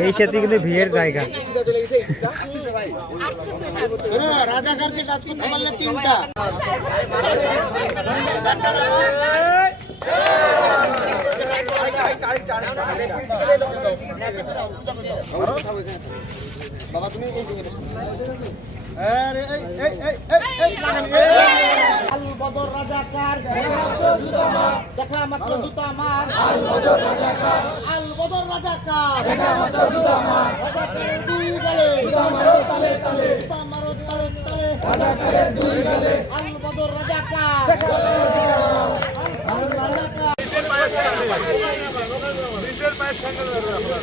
এই সেতু কিন্তু বিয়ের জায়গা। রাজাকারকে টাচ করতে পারলে তিনটা বাবা তুমি আল বদর রাজাকার দেখা মাত্র জুতা মার আল বদর রাজাকার আল বদর রাজাকার দেখা মাত্র জুতা মার রাজাকারের দুই গালে জুতা মারো তালে তালে জুতা মারো তালে তালে রাজাকারের দুই গালে আল বদর রাজাকার দেখা আল রাজাকার নিজের পায়ের সঙ্গে ধরো